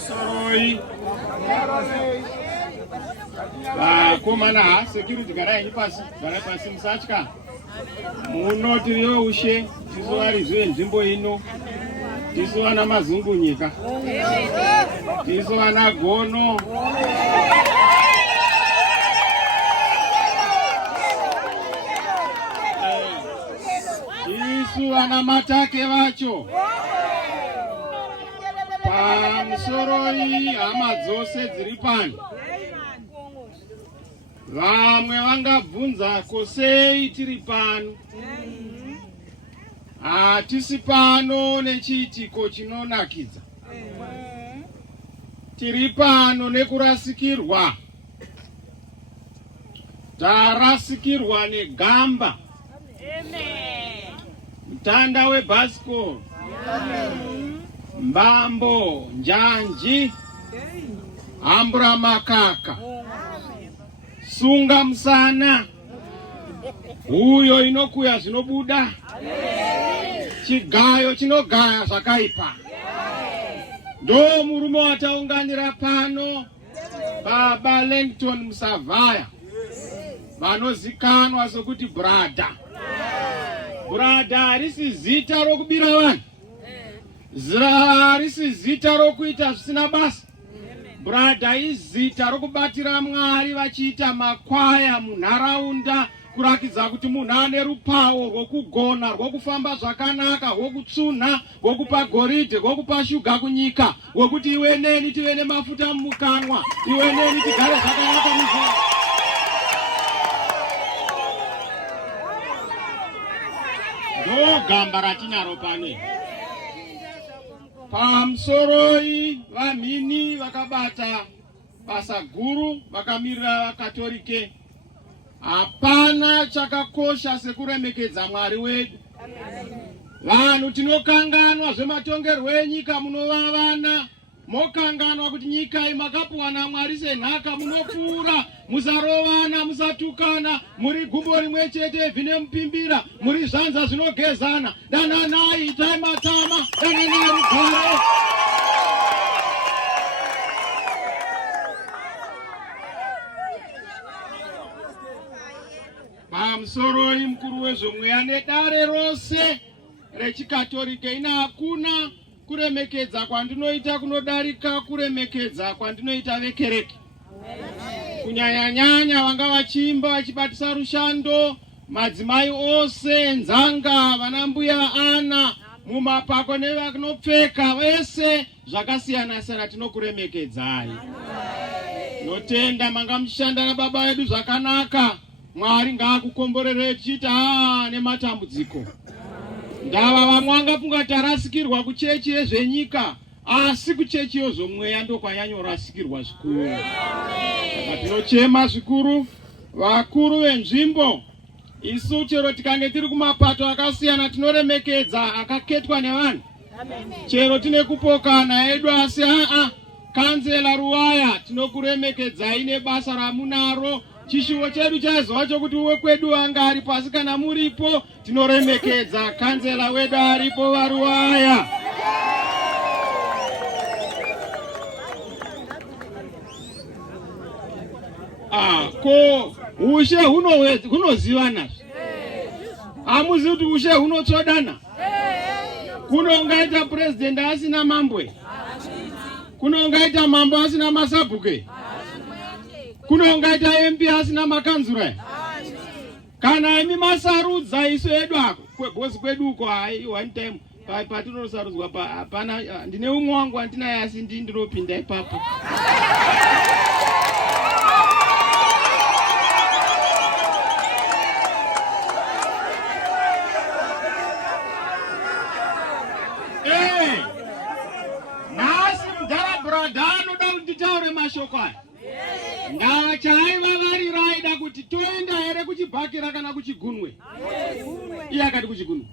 Soroi. Komana security garai pasi musatya. Muno tiriyo ushe tizoari zve nzvimbo ino. Tizowana mazungunyika. Tizowana gono. Tizowana matake vacho. Pamusoroi hama dzose dziri pano. Vamwe vangabvunza kosei tiri pano. Hatisi pano nechiitiko chinonakidza. Tiri pano nekurasikirwa. Tarasikirwa negamba. Mtanda webhasikoro. Mbambo, njanji, ambura makaka, sunga musana, uyo inokuya zvinobuda, chigayo chinogaya zvakaipa. Ndo murume wataunganira pano, Baba Langton Musavhaya, vanozikanwa sokuti Bhuradha. Bhuradha harisi zita rokubira vanhu. Harisi zita rokuita zvisina basa. Bhuradha izita rokubatira Mwari vachiita makwaya munharaunda kurakidza kuti munhu ane rupawo rwokugona, rwokufamba zvakanaka, rwokutsunha, rwokupa goridhe, rwokupa shuga kunyika, rwokuti iwe neni tive nemafuta mumukanwa, iwe neni tigare zvakanaka muzvimbo. Ndogamba ratinaro pane. Pamusoroi vamhini vakabata basa guru vakamirira vakatolike. Hapana chakakosha sekuremekedza Mwari wedu. Vanhu tinokanganwa zvematongerwo enyika munova vana. Mokanganwa kuti nyika iyi makapuwa naMwari senhaka, munopfuura, musarovana, musatukana, muri gumbo rimwe chete zvine mupimbira, muri zvanza zvinogezana. Dananai, itai matama, dananai rugare. Pamusoroi mukuru wezvomweya nedare rose rechikatolike ina hakuna kuremekedza kwandinoita kunodarika kuremekedza kwandinoita vekereke. Kunyanya-nyanya vanga vachiimba vachibatisa rushando, madzimai ose, nzanga, vanambuya ana, mumapako nevakanopfeka vese zvakasiyana-siyana tinokuremekedzai. Notenda manga muchishanda nababa vedu zvakanaka. Mwari ngaakukomborere tichita nematambudziko. Ndava vamwe vangafunga tarasikirwa kuchechi yezvenyika, asi kuchechi yezvomweya ndokwanyanyorasikirwa zvikuru. Tinochema zvikuru vakuru venzvimbo. Isu chero tikange tiri kumapato akasiyana tinoremekedza akaketwa nevanhu. Chero tine kupokana edu asi kanzela Ruwaya tinokuremekedzai nebasa ramunaro. Chishuvo chedu chaizova chokuti uwe kwedu wanga ari pasi kana muripo tinoremekedza kanzela wedu aripo varuwaya. Ko ushe hunozivana. Hamuzi kuti ushe hunotsodana. Kunongaita president asina mambwe. Kunongaita mambo asina masabhuke. Kunongaita MP asina makanzura. Kana imi masarudza isu edu ako kwebosi kwedu uko one time patinosarudzwa hapana ndine umwe wangu andinaye asi ndinopinda ipapo. Nasi Mudhara Bhuradha anoda kunditaure mashoko aya. Ndava chaiva vari raida kuti toenda here kuchibhakira kana kuchigunwe. Iye akati kuchigunwe.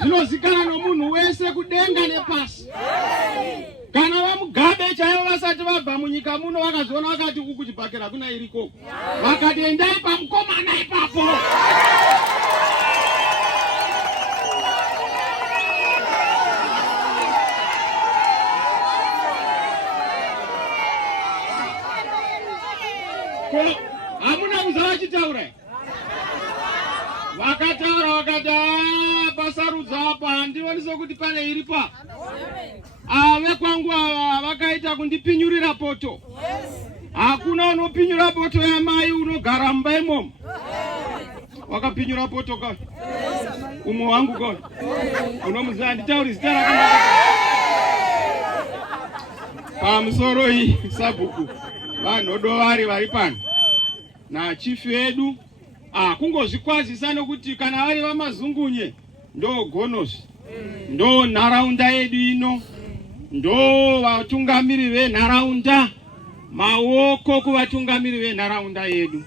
Zvinozikana nomunhu wese kudenga nepasi. Kana vamugabe chaivo vasati vabva munyika muno vakazviona vakati kuchibhakira kuna iriko. Vakati endai pamukomana ipapo. Vakataura vakati pasarudza apa handionise kuti pane iripa. Ave kwangu ava vakaita kundipinyurira poto. Hakuna unopinyura poto ya mai unogara mumba imomo. Wakapinyura poto ka. Umo wangu ka. Unomuziva handitauri zita rakanaka. Pamusoro iyi sabhuku vanhodovari vari pano nachifu edu kungozvikwazisa nokuti kana vari vamazungunye ndo gonosi ndo nharaunda yedu ino ndo vatungamiri venharaunda maoko kuvatungamiri venharaunda yedu.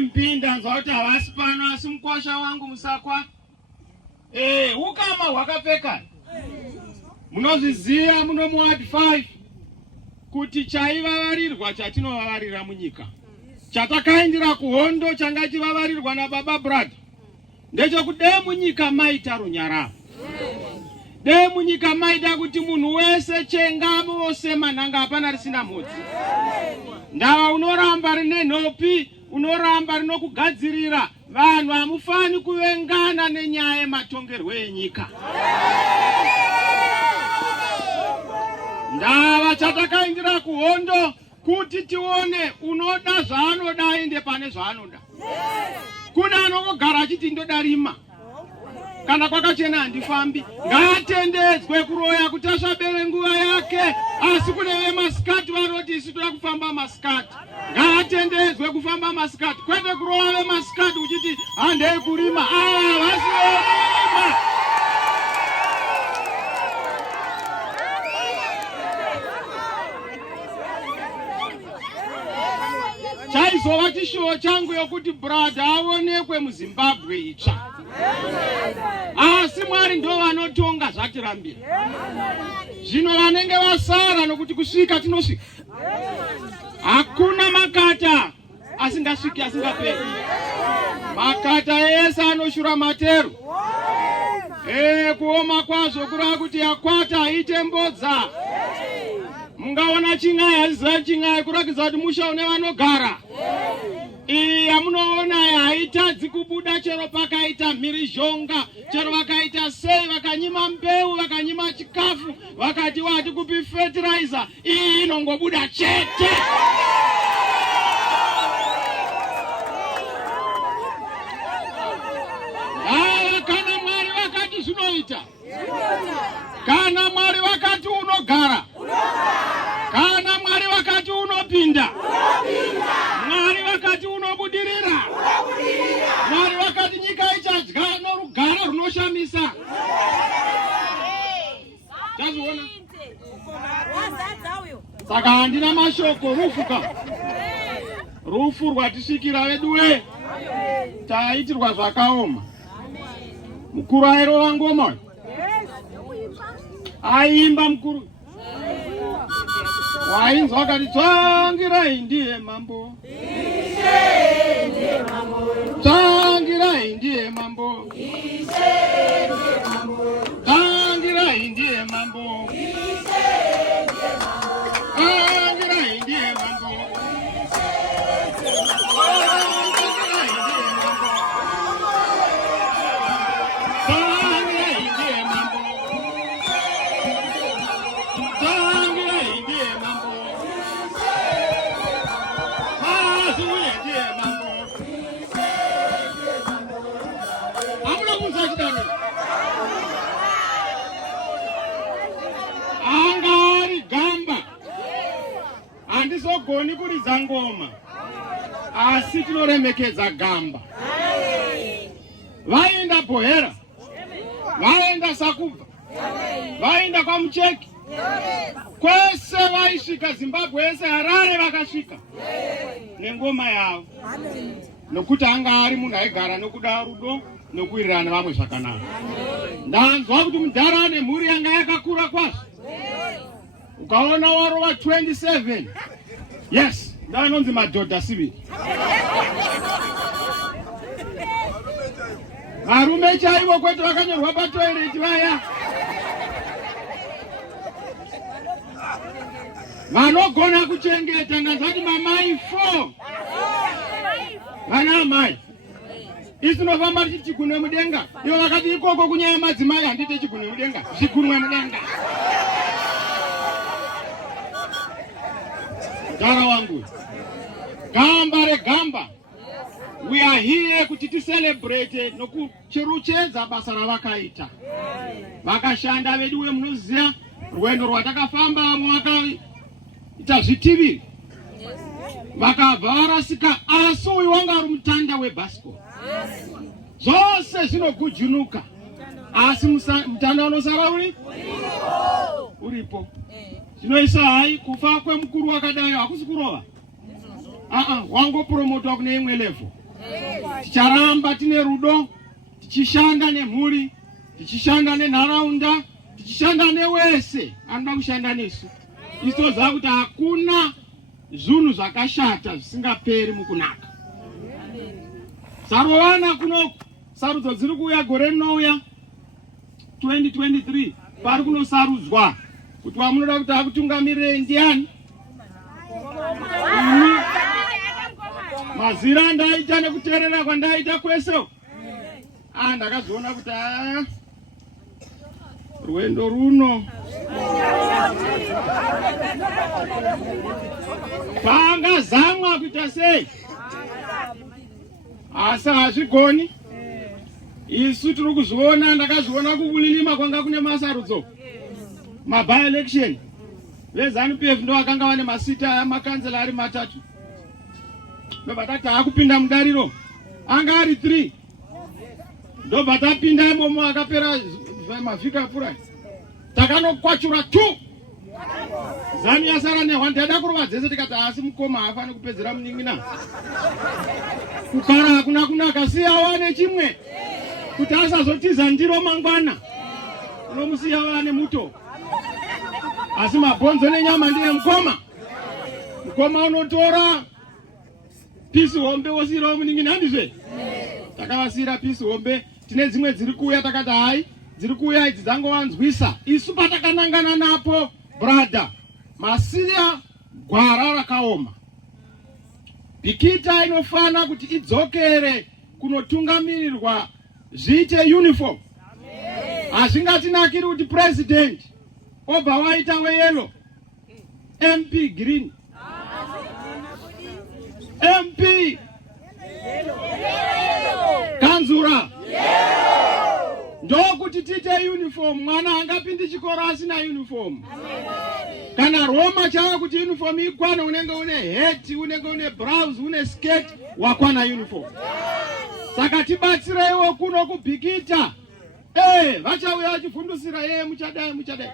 MP ndanzwa kuti havasi pano asi mukwasha wangu Musakwa. Ukama hwakapfeka. Munozviziva muno muward 5 kuti chaivavarirwa chatinovavarira munyika. Chatakaindira kuhondo changa chivavarirwa naBaba Bhuradha. Ndechekuti munyika maita runyararo. Munyika maita kuti munhu wese chengamo wose manhanga hapana risina mhodzi. Ndava unoramba rine nhopi, unoramba rinokugadzirira vanhu hamufani kuvengana nenyaya yematongerwo enyika. Ndava chatakaindira kuhondo kuti tione unoda zvaanoda aende pane zvaanoda. Kuna anogara achiti ndoda rima kana kwakachena handifambi. Ngaatendedzwe kuroya kuti asvabere nguva yake, asi kune vemasikati vanoti isi toda kufamba masikati. Ngaatendedzwe kufamba masikati, kwete kuroya vemasikati uchiti handei kurima. Vasiorima. Chaizova chishuwo changu yokuti Bhuradha aonekwe muZimbabwe itsva. Asi Mwari ndo vanotonga zvatirambira. Zvino vanenge vasara nokuti kusvika tinosvika. Hakuna makata asingasviki asingaperi. Makata ese anoshura matero. Kuoma kwazvo kurava kuti yakwata haite mbodza. Mungaona chin'ai haziva chin'ai kurakidza kuti musha une vanogara. Yamunoona haitadzi kubuda chero pakaita mhirizhonga, chero vakaita sei, vakanyima mbeu, vakanyima chikafu, vakati hatikupi fertilizer, iyi inongobuda chete. Kana Mwari vakati zvinoita, kana Mwari vakati unogara, kana Mwari vakati unopinda, Mwari vakati unobudirira, Mwari vakati nyika ichadya norugara runoshamisa. Tazviona? Saka handina mashoko, rufu ka. Rufu rwatisvikira veduwe. Taitirwa zvakaoma. Mukuru airova ngoma. Aimba mukuru. Wainzwa wakati tsangirai ndiye mambo. Tsangirai ndiye mambo. Tsangirai ndiye mambo. Tsangirai ndiye mambo. Handizogoni kuridza ngoma, asi tinoremekedza gamba. Vaenda Bhohera, vaenda Sakubva, vaenda kwaMucheki, kwese vaisvika Zimbabwe yese, Harare vakasvika nengoma yavo, nokuti anga ari munhu aigara nokuda rudo nokuwirirana vamwe zvakanaka. Ndanzwa kuti Mudhara ane mhuri yanga yakakura kwazvo. Ukaona warova 27. Yes, ndanonzi madhodha siviri. Varume chaivo kwete vakanyorwa patoireti vaya. vanogona kuchengeta ngazati mamai 4 vana mai isinofamba tichiti chigunwe mudenga. Ivo vakati ikoko kunyaya madzimai handite chigunwe mudenga, zvigunwe mudenga. Mudhara wangu, gamba regamba, we are here kuti tiselebrate nokucheruchedza basa ravakaita. Vakashanda vedu uye munoziya rwendo rwatakafamba mwakaita zvitivi. Vakabva varasika asi uyu wanga ari mutanda webhasikoro. Zvose zvinogujunuka asi mutanda unosara uripo. Zvinoisa hai kufa kwemukuru wakadai hakusi kurova. Wangopromotwa kune imwe level. Ticharamba tine rudo, tichishanda nemhuri, tichishanda nenharaunda, tichishanda newese anoda kushanda nesu. Isoza kuti hakuna zvinhu zvakashata zvisingaperi mukunaka. Sarowana kuno sarudzo dziri kuuya gore rinouya 2023 pari kunosarudzwa kuti wamunoda kuti akutungamirire ndiani. Mazira ndaita nekuteerera kwandaita kwese ndakazoona kuti rwendo runo pangazamwa kuita sei asi hazvigoni. Isu tiri kuzviona, ndakazviona kubulilima kwanga kune masarudzo maby election. VeZANU-PF ndo vakanga vane masita amakanzela ari matatu. Ndobva tati hakupinda mudariro anga ari 3. Ndobva tapinda imomo akapera mavhiki apfuura. Takanokwachura 2. ZANU yasara ne1. Ndada kurova dzese tikati asi mukoma haafani kupedzera munin'ina. Kukara hakuna kunaka, siya wane chimwe kuti asazotiza ndiro mangwana. Unomusiya wane muto. Asi mabhonzo nenyama ndiye mukoma. Mukoma unotora pisi hombe wosira muningi handizve. Takavasira pisi hombe, tine dzimwe dziri kuuya takati hai dziri kuuya idzi dzangowanzwisa. Isu patakanangana napo brother masiya gwara rakaoma. Bikita inofana kuti idzokere kunotungamirirwa zviite uniform. Hazvingatinakiri kuti president obva waita weyellow, MP green, MP kanzura. Ndokuti tite uniform, mwana hangapindi chikoro asina uniform. Kana Roma chava kuti uniform ikwana, unenge une hat, unenge une blouse, une skirt, wakwana uniform. Saka tibatsireiwo kuno kuBikita. Vachauya vachifundisira muchadai.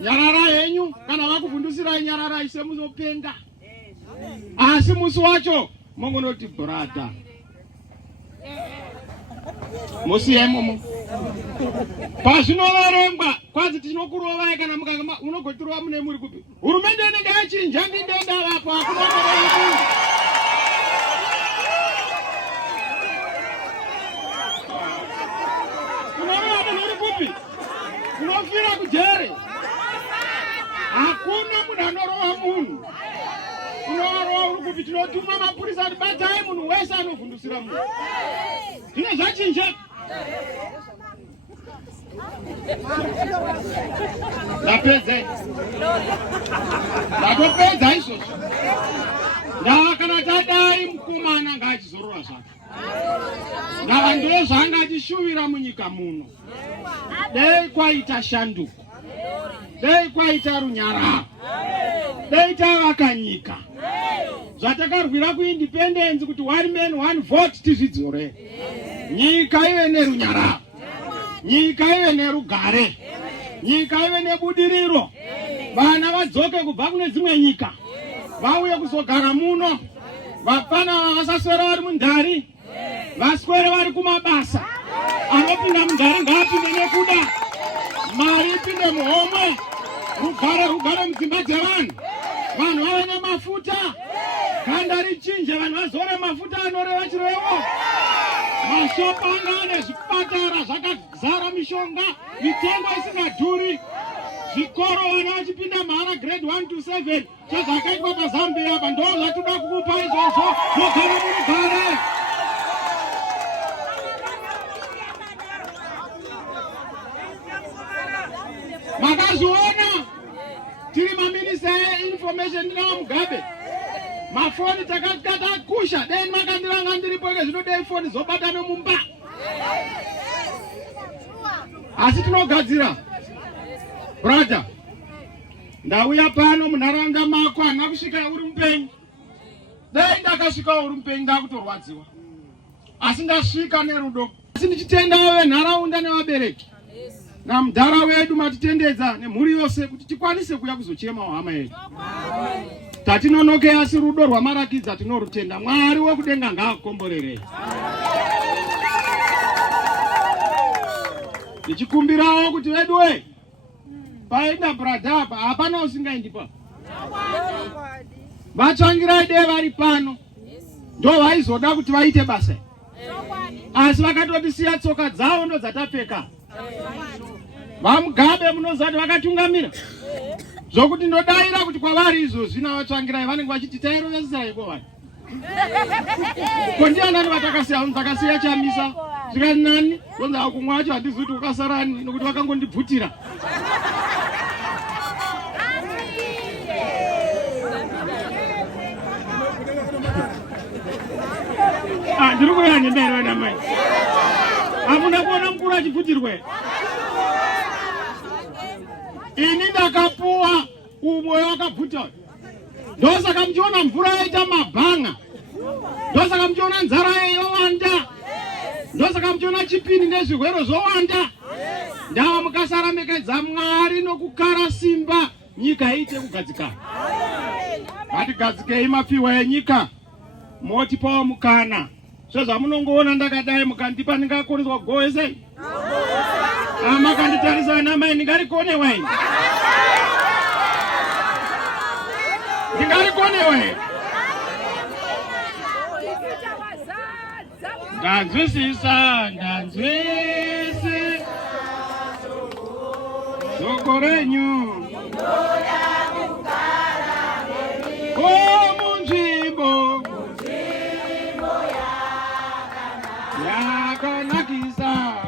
Nyararai henyu, kana vakufundisirai nyararai semuzopenga. Asi musi wacho mongonoti brother musiye imomo. Pazvinoverengwa kwanzi tinokurovai kana unogotirwa mune muri kupi. Hurumende inenge yachinja ndidenda vapo hakuna kurovai. Kunorova muri kupi. Kunofira kujere. Hakuna munhu anorova munhu. Kunorova uri kupi. Tinotuma mapurisa kuti batai munhu wese anofundisira munhu. Zvine zvachinja. Ndatopedza izvozvo. Ndava kana tadai mukomana ngaachizorora zvake. Ndava ndo zvaangachishuvira munyika muno. Dei kwaita shanduko. Dei kwaita runyararo. Dei tavaka nyika. Zvatakarwira kuindependence kuti one man one vote tizvidzore. Nyika ive nerunyararo. Nyika ive nerugare. Nyika ive nebudiriro. Vana vadzoke kubva kune dzimwe nyika. Vauye kuzogara muno. Vapana vasaswera vari mundari. Vaswere vari kumabasa. Anopinda mundari ngaapinde nekuda. Mari ipinde muhomwe. Rugare mudzimba dzevanhu. Vanhu vave nemafuta. Ganda richinje, vanhu vazore mafuta anoreva chirevo. Mashopu anga ane zvipatara zvakazara mishonga, mitengo isingadhuri. zvikoro vana vachipinda mhara grade 1 to 7 chezvakaitwa paZambia apa ndo zvatoda kukupa izvozvo mogara munogara. Makazviona tiri maminista einformation ndina Mugabe mafoni takakusha dai makandiranga ndiripo zvinodai foni zobatana mumba asi tinogadzira. Brother, ndauya pano munharaunda mako hana kusvika uri mupenyu. Dai ndakasvika uri mupenyu ndakutorwadziwa, asi ndasvika nerudo. Asi ndichitenda venharaunda nevabereki namudhara wedu matitendedza nemhuri yose kuti tikwanise kuya kuzochemawo hama yedu. Tatinonoke asi rudo rwamarakidza tinorutenda. Mwari wekudenga ngaakukomborerei. Ndichikumbirawo kuti vedu we paenda brother apa hapana usingaendi pa. Vatsvangirai dei vari pano ndo vaizoda kuti vaite basa, asi vakatotisiya tsoka dzavo ndo dzatapfeka. VaMugabe munozati vakatungamira zvokuti ndodaira kuti kwavari izvozvi navatsvangirai vanenge vachiti tairovesai ko vanhu ko ndianani vatakasiya. Takasiya Chamisa zvikati nani zonza kumwe wacho hatizivi kuti ukasarani nokuti vakangondibvutira. Ndiri kuyani mberi wena mai hamuna kuona mukuru achibvutirwe. Ini ndakapuwa umwe wakabvuta, ndosaka muchiona mvura yaita mabhanga, ndosaka muchiona nzara yowanda, ndosaka muchiona chipini nezvirwere zvowanda. Ndava mukasaramekedzera Mwari nokukara simba nyika iite kugadzikana. Ngatigadzikei mapfiwa enyika motipawo mukana. Sezvamunongoona ndakadai mukandipa ndingakoneswa kugohesei. Makanditarisa namai ndingarikonewa ini. Ndingarikonewa ini. Ndanzwisisa, ndanzwisisa shoko renyu munzvimbo yakanakisa.